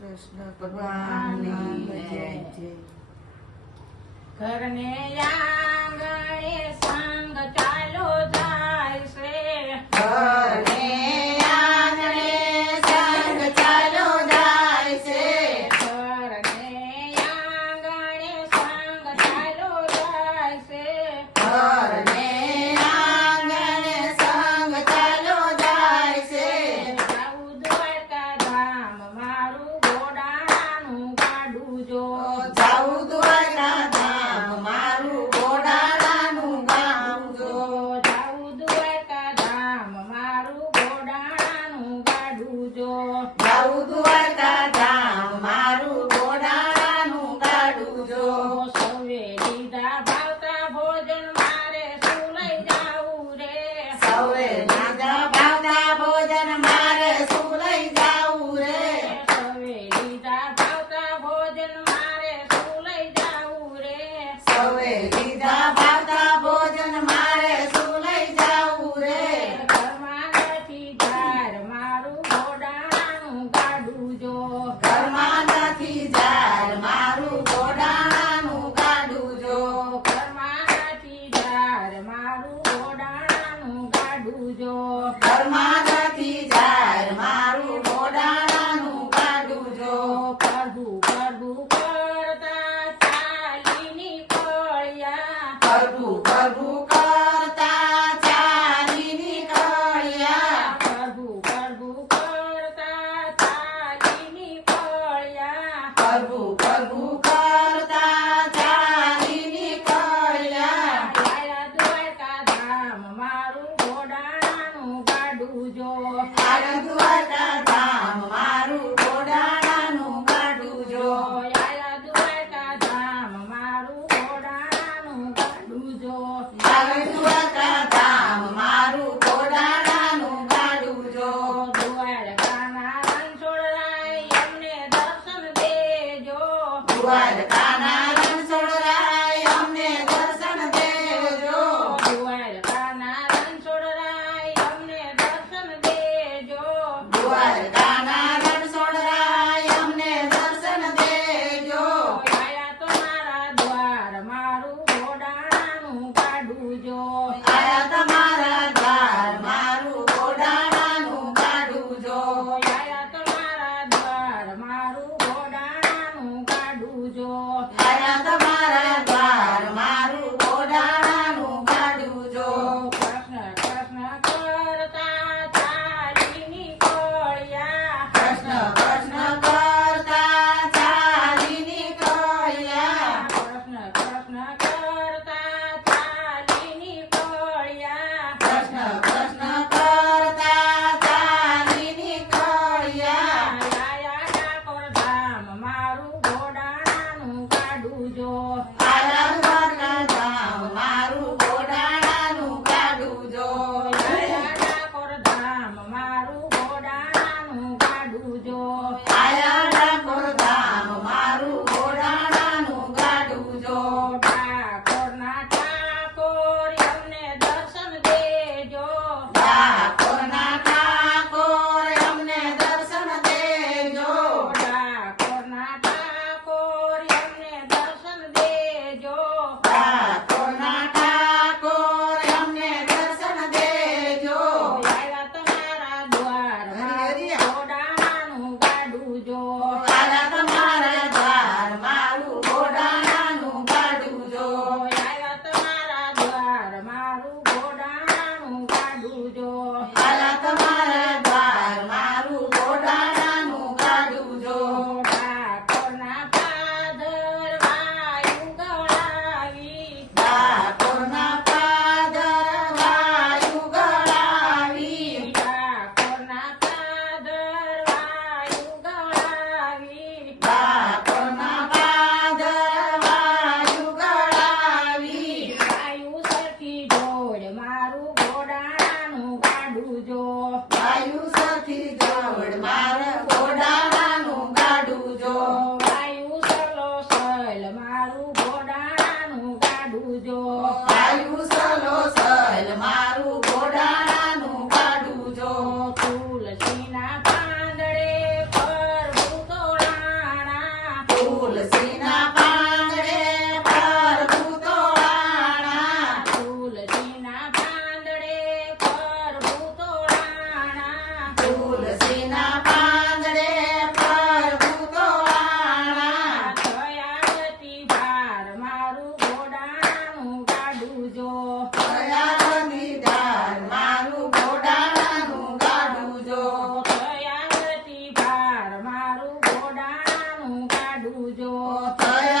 કૃષ્ણ ભગવાનની જય જય. ઘરને આંગણે સંગ ચાલો જાય છે. ઘરને આંગણે સંગ ચાલો જાય છે. ઘરને આંગણે સંગ ચાલો જાય છે. ઘરને આંગણે સંગ ચાલો જાય છે. જાવું દ્વારકા ધામ મારું ઘોડાનું ગાડું જો. જાવું દ્વારકા ધામ મારું ઘોડાનું ગામ જો. જાવું દ્વારકા ધામ મારું ઘોડાનું ગાડું જો. જાવું દ્વારકા ધામ મારું ઘોડાનું ગાડું જો. સૌએ લીધા ભાવતા ભોજન મારે શું લઈ જાવું રે. સૌએ લીધા ભાવતા ભોજન મારે શું લઈ જાવું રે. સૌએ લીધા ભાવતા ભોજન મારે શું લઈ જાવું રે. સૌએ લીધા ભાવતા ભોજન મારે શું લઈ જાવું રે. ઘરમાં નથી ધાર મારું ઘોડાનું ગાડું જો. ઘરમાં નથી જાર મારું ઘોડાનું ગાડું જો. ઘરમાં નથી ધાર મારું ઘોડાનું ગાડું જો. ઘરમાં નથી જાર મારું ઘોડાનું ગાડું જો. પ્રભુ પ્રભુ કરતા ચાલી નીકળ્યા. પ્રભુ પ્રભુ કરતા ચાલી નીકળ્યા. પ્રભુ પ્રભુ કરતા ચાલી નીકળ્યા. પ્રભુ પ્રભુ કરતા ચાલી નીકળ્યા. આયા દ્વારકા ધામ મારું ઘોડાનું ગાડું જો. આયા દ્વારકા ધામ મારું ઘોડાનું ગાડું જો. આયા દ્વારકા ધામ મારું ઘોડાનું ગાડું જો. આયા દ્વારકા ધામ મારું ઘોડાનું ગાડું જો. દ્વારકાના રણછોડરાય અમને દર્શન દેજો. દ્વારકાના રણછોડરાય અમને દર્શન દેજો. દ્વારકાના રણછોડરાય અમને દર્શન દેજો. દ્વારકાના રણછોડરાય અમને દર્શન દેજો. આયા તો મારા દ્વાર મારું ઘોડાનું ગાડું જો. આયા તમારા દ્વાર મારું ઘોડાનું ગાડું જો. આયા તો મારા દ્વાર મારું ઘોડાનું ગાડું જો. આયા તમારા દ્વાર મારું ઘોડાનું ગાડું જો. કૃષ્ણ કૃષ્ણ કરતા ચાલી નીકળ્યા. કૃષ્ણ કૃષ્ણ કરતા ચાલી નીકળ્યા. કૃષ્ણ કૃષ્ણ કરતા ચાલી નીકળ્યા. કૃષ્ણ કૃષ્ણ કરતા ચાલી નીકળ્યા. આયા ડાકોર ધામ મારું ઘોડાનું ગાડું જો. આયા દ્વારકા ધામ મારું ઘોડાનું ગાડું જો. આયા ડાકોર ધામ મારું ઘોડાનું ગાડું જો. આયા ડાકોર ધામ મારું ઘોડાનું ગાડું જો. ડાકોરના ઠાકોર અમને દર્શન દેજો. ડાકોરના ઠાકોર અમને દર્શન દેજો. ડાકોરના ઠાકોર અમને દર્શન દેજો. ડાકોરના ઠાકોર અમને દર્શન દેજો. આયા તમારા દ્વાર મારું ઘોડાનું ગાડું જાવું જો થયા